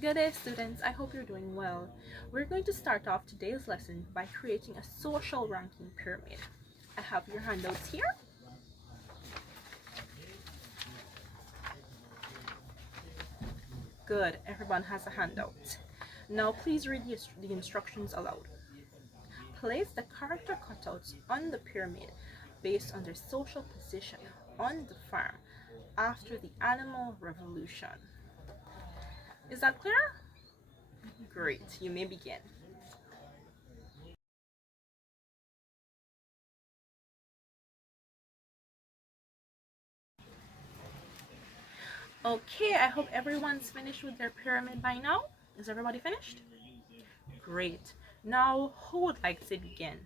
Good day, students. I hope you're doing well. We're going to start off today's lesson by creating a social ranking pyramid. I have your handouts here. Good, everyone has a handout. Now please read the instructions aloud. Place the character cutouts on the pyramid based on their social position on the farm after the animal revolution. Is that clear? Great, you may begin. Okay, I hope everyone's finished with their pyramid by now. Is everybody finished? Great. Now, who would like to begin?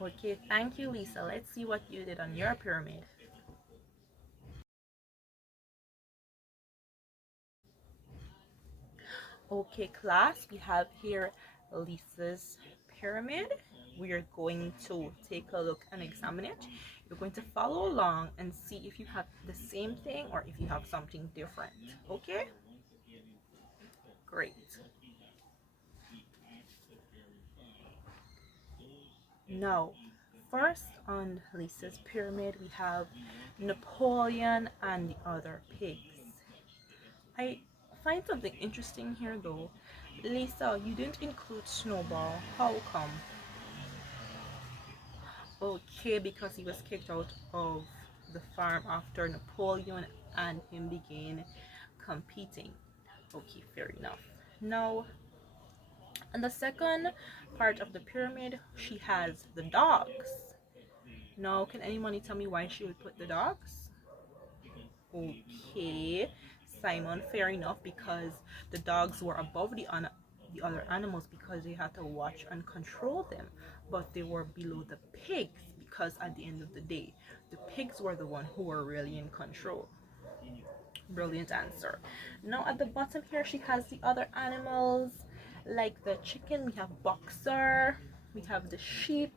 Okay, thank you, Lisa. Let's see what you did on your pyramid. Okay, class, we have here Lisa's pyramid. We are going to take a look and examine it. You're going to follow along and see if you have the same thing or if you have something different. Okay? Great. Now, first on Lisa's pyramid, we have Napoleon and the other pigs. I find something interesting here though. Lisa, you didn't include Snowball. How come? Okay, because he was kicked out of the farm after Napoleon and him began competing. Okay, fair enough. Now, on the second part of the pyramid, she has the dogs. Now, can anyone tell me why she would put the dogs? Okay, Simon, fair enough, because the dogs were above the other animals because they had to watch and control them, but they were below the pigs because at the end of the day, the pigs were the one who were really in control. Brilliant answer. Now at the bottom here, she has the other animals like the chicken. We have Boxer, we have the sheep,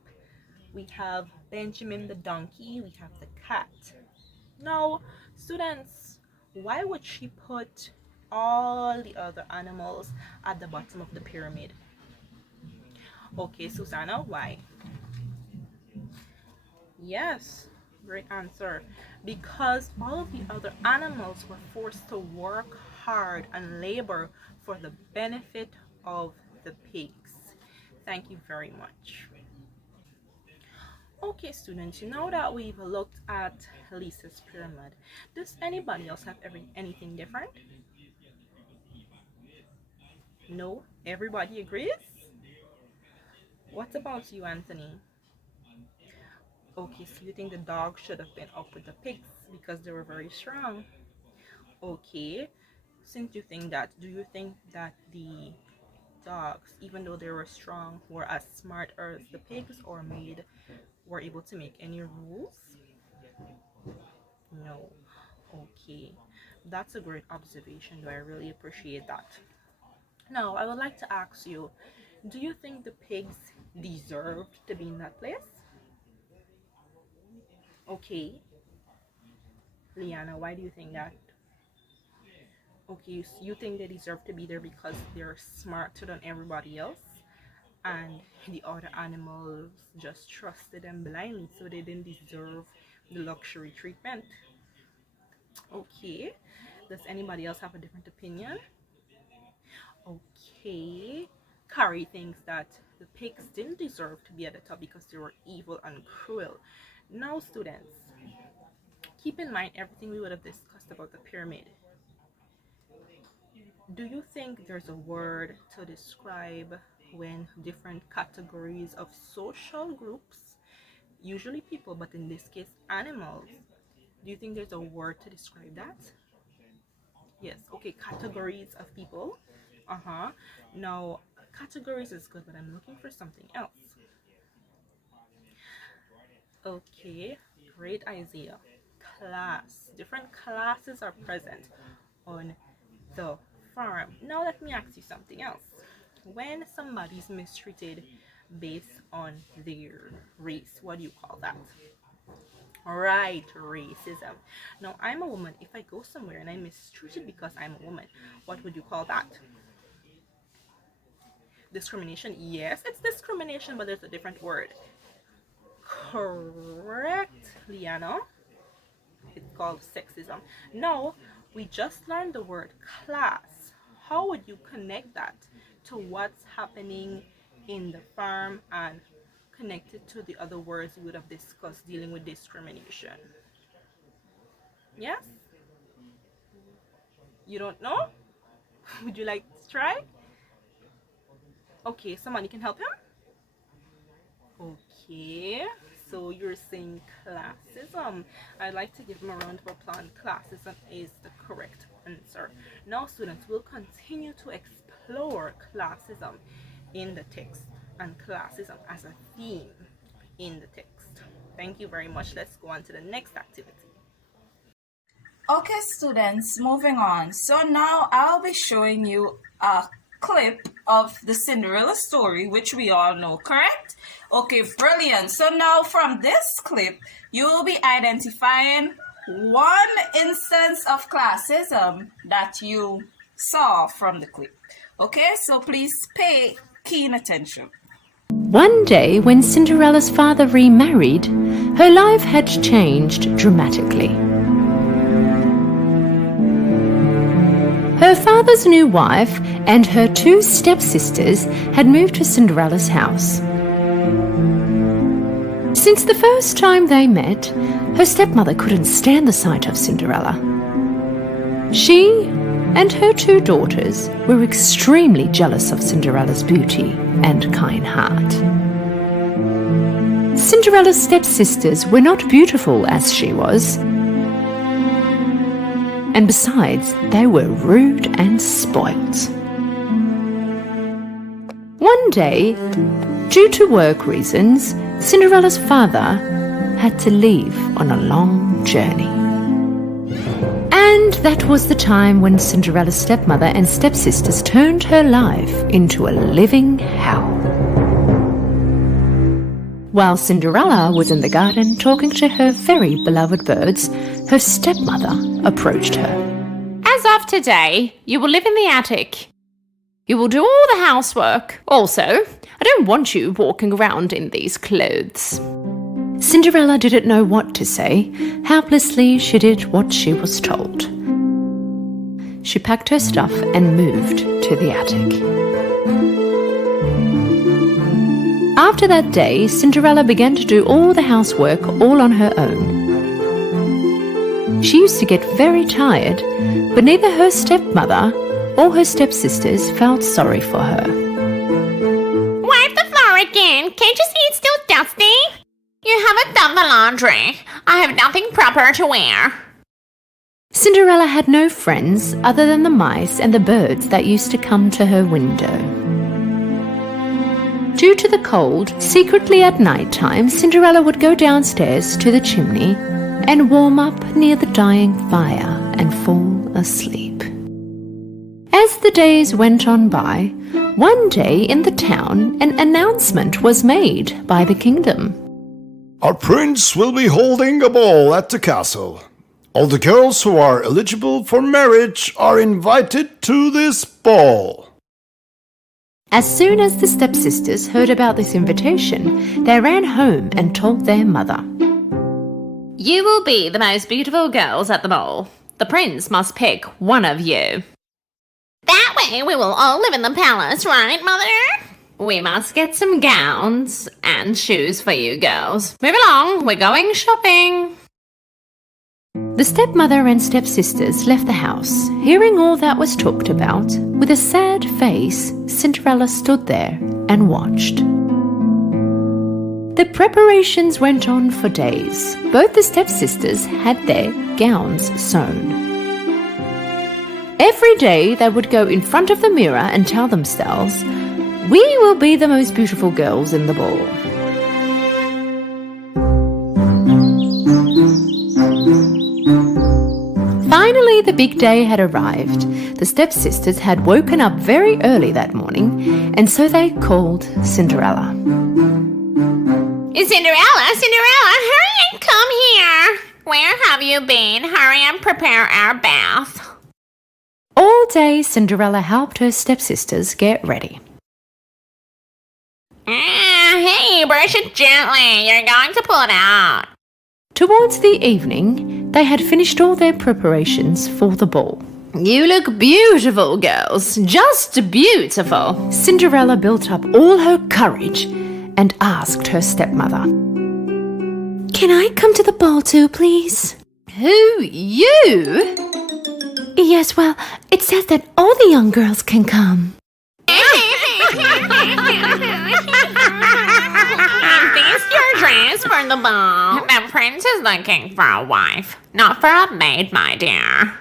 we have Benjamin the donkey, we have the cat. Now, students, why would she put all the other animals at the bottom of the pyramid? Okay, Susanna, why? Yes, great answer. Because all of the other animals were forced to work hard and labor for the benefit of the pigs. Thank you very much. Okay, students, now that we've looked at Lisa's pyramid, does anybody else have anything different? No? Everybody agrees? What about you, Anthony? Okay, so you think the dog should have been up with the pigs because they were very strong. Okay, since you think that, do you think that the dogs, even though they were strong, were as smart as the pigs or were able to make any rules? No. Okay, that's a great observation, though I really appreciate that. Now, I would like to ask you, do you think the pigs deserved to be in that place? Okay, Liana, why do you think that? Okay, so you think they deserve to be there because they're smarter than everybody else, and the other animals just trusted them blindly, so they didn't deserve the luxury treatment. Okay, does anybody else have a different opinion? Okay, Carrie thinks that the pigs didn't deserve to be at the top because they were evil and cruel. Now, students, keep in mind everything we would have discussed about the pyramid. Do you think there's a word to describe when different categories of social groups, usually people, but in this case animals, do you think there's a word to describe that? Yes, okay, categories of people. Uh-huh. Now, categories is good, but I'm looking for something else. Okay, great idea. Class. Different classes are present on the farm. Now let me ask you something else. When somebody's mistreated based on their race, what do you call that? Right, racism. Now, I'm a woman. If I go somewhere and I'm mistreated because I'm a woman, what would you call that? Discrimination. Yes, it's discrimination, but there's a different word. Correct, Liana. It's called sexism. Now, we just learned the word class. How would you connect that to what's happening in the farm and connect it to the other words we would have discussed dealing with discrimination? Yes? You don't know? Would you like to try? Okay, somebody can help him? Okay, so you're saying classism. I'd like to give him a round of applause. Classism is the correct answer. Now, students, will continue to explore classism in the text and classism as a theme in the text. Thank you very much. Let's go on to the next activity. Okay, students, moving on. So now I'll be showing you a clip of the Cinderella story, which we all know, correct? Okay, brilliant. So now from this clip, you will be identifying one instance of classism that you saw from the clip. Okay, so please pay keen attention. One day, when Cinderella's father remarried, her life had changed dramatically. Her father's new wife and her two stepsisters had moved to Cinderella's house. Since the first time they met, her stepmother couldn't stand the sight of Cinderella. She and her two daughters were extremely jealous of Cinderella's beauty and kind heart. Cinderella's stepsisters were not beautiful as she was, and besides, they were rude and spoilt. One day, due to work reasons, Cinderella's father had to leave on a long journey. And that was the time when Cinderella's stepmother and stepsisters turned her life into a living hell. While Cinderella was in the garden talking to her very beloved birds, her stepmother approached her. As of today, you will live in the attic. You will do all the housework. Also, I don't want you walking around in these clothes. Cinderella didn't know what to say. Helplessly, she did what she was told. She packed her stuff and moved to the attic. After that day, Cinderella began to do all the housework all on her own. She used to get very tired, but neither her stepmother or her stepsisters felt sorry for her. Wipe the floor again. Can't you see it's still dusty? You haven't done the laundry. I have nothing proper to wear. Cinderella had no friends other than the mice and the birds that used to come to her window. Due to the cold, secretly at night time, Cinderella would go downstairs to the chimney and warm up near the dying fire and fall asleep. As the days went on by, one day in the town, an announcement was made by the kingdom. Our prince will be holding a ball at the castle. All the girls who are eligible for marriage are invited to this ball. As soon as the stepsisters heard about this invitation, they ran home and told their mother. You will be the most beautiful girls at the ball. The prince must pick one of you. That way we will all live in the palace, right, Mother? We must get some gowns and shoes for you girls. Move along, we're going shopping. The stepmother and stepsisters left the house. Hearing all that was talked about, with a sad face, Cinderella stood there and watched. The preparations went on for days. Both the stepsisters had their gowns sewn. Every day they would go in front of the mirror and tell themselves, "We will be the most beautiful girls in the ball." Finally, the big day had arrived. The stepsisters had woken up very early that morning, and so they called Cinderella. Cinderella, Cinderella, hurry and come here. Where have you been? Hurry and prepare our bath. All day, Cinderella helped her stepsisters get ready. Hey, brush it gently. You're going to pull it out. Towards the evening, they had finished all their preparations for the ball. You look beautiful, girls. Just beautiful. Cinderella built up all her courage and asked her stepmother, "Can I come to the ball too, please?" Who, you? Yes, well, it says that all the young girls can come. Is this your dress for the ball? The prince is looking for a wife, not for a maid, my dear.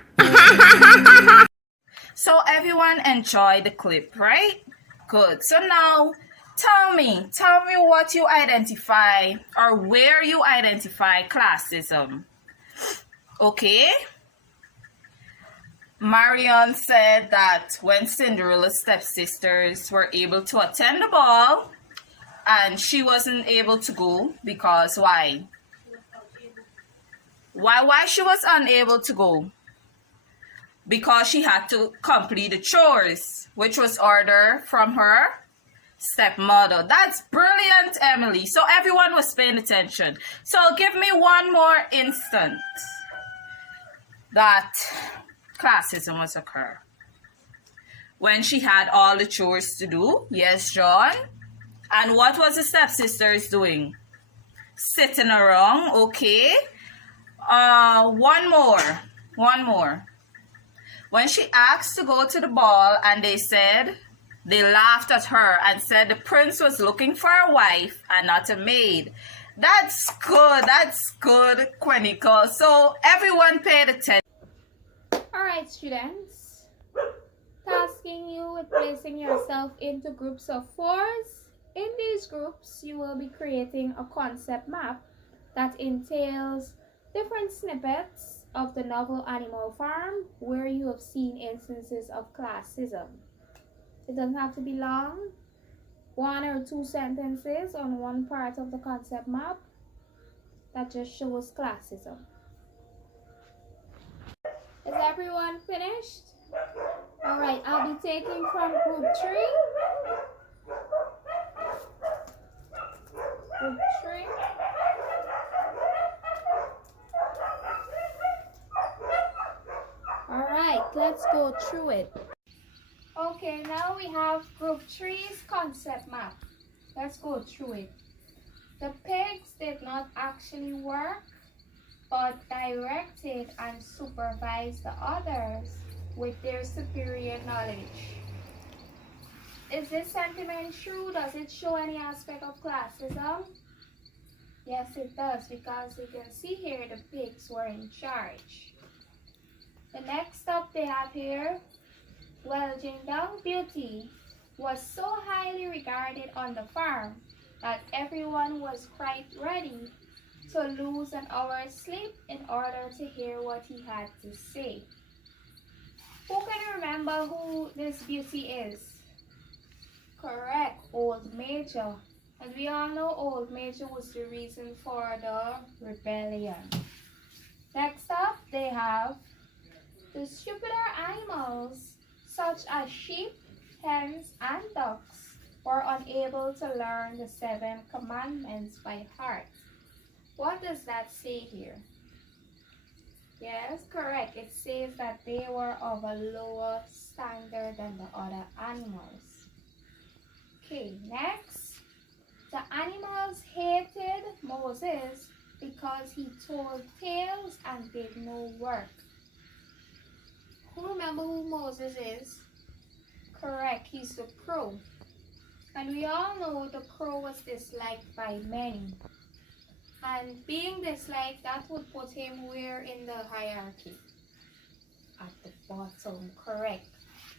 So everyone enjoyed the clip, right? Good. So now tell me what you identify or where you identify classism. Okay? Marion said that when Cinderella's stepsisters were able to attend the ball and she wasn't able to go because why? Why she was unable to go? Because she had to complete the chores, which was ordered from her stepmother. That's brilliant, Emily. So everyone was paying attention. So give me one more instant that classism was occur. When she had all the chores to do. Yes, John? And what was the stepsisters doing? Sitting around, okay. One more. When she asked to go to the ball and they laughed at her and said the prince was looking for a wife and not a maid. That's good, Quenico. So everyone paid attention. Alright, students. Tasking you with placing yourself into groups of 4s. In these groups, you will be creating a concept map that entails different snippets of the novel Animal Farm where you have seen instances of classism. It doesn't have to be long. 1 or 2 sentences on one part of the concept map that just shows classism. Is everyone finished? Alright, I'll be taking from group 3. Group 3. Alright, let's go through it. Okay, now we have group 3's concept map. Let's go through it. The pigs did not actually work, but directed and supervised the others with their superior knowledge. Is this sentiment true? Does it show any aspect of classism? Yes, it does, because you can see here the pigs were in charge. The next up they have here, well, Jingdong Beauty was so highly regarded on the farm that everyone was quite ready to lose an hour's sleep in order to hear what he had to say. Who can remember who this beauty is? Correct, Old Major. And we all know Old Major was the reason for the rebellion. Next up, they have the stupider animals such as sheep, hens, and ducks were unable to learn the 7 commandments by heart. What does that say here? Yes, correct. It says that they were of a lower standard than the other animals. Okay, next. The animals hated Moses because he told tales and did no work. Who remember who Moses is? Correct, he's the crow. And we all know the crow was disliked by many. And being disliked, that would put him where in the hierarchy? At the bottom, correct.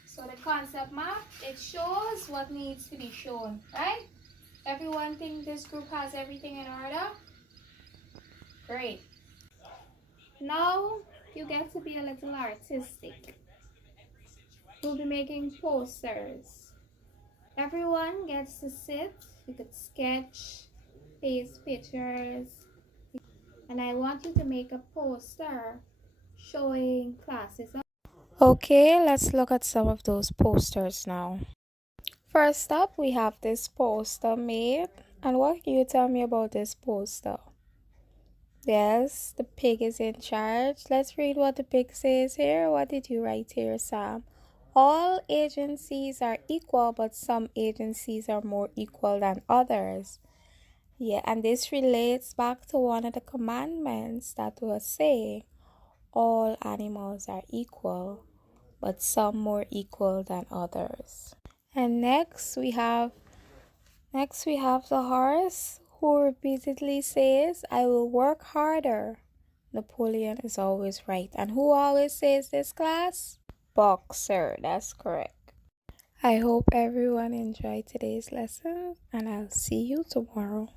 So the concept map, it shows what needs to be shown, right? Everyone think this group has everything in order? Great. Now you get to be a little artistic. We'll be making posters. Everyone gets to sit. You could sketch face pictures, and I want you to make a poster showing classes. Okay, let's look at some of those posters now. First up, we have this poster made. And what can you tell me about this poster? Yes, the pig is in charge. Let's read what the pig says here. What did you write here, Sam? All agencies are equal, but some agencies are more equal than others. Yeah, and this relates back to one of the commandments that was saying all animals are equal, but some more equal than others. And next we have the horse who repeatedly says, I will work harder. Napoleon is always right. And who always says this, class? Boxer, that's correct. I hope everyone enjoyed today's lesson, and I'll see you tomorrow.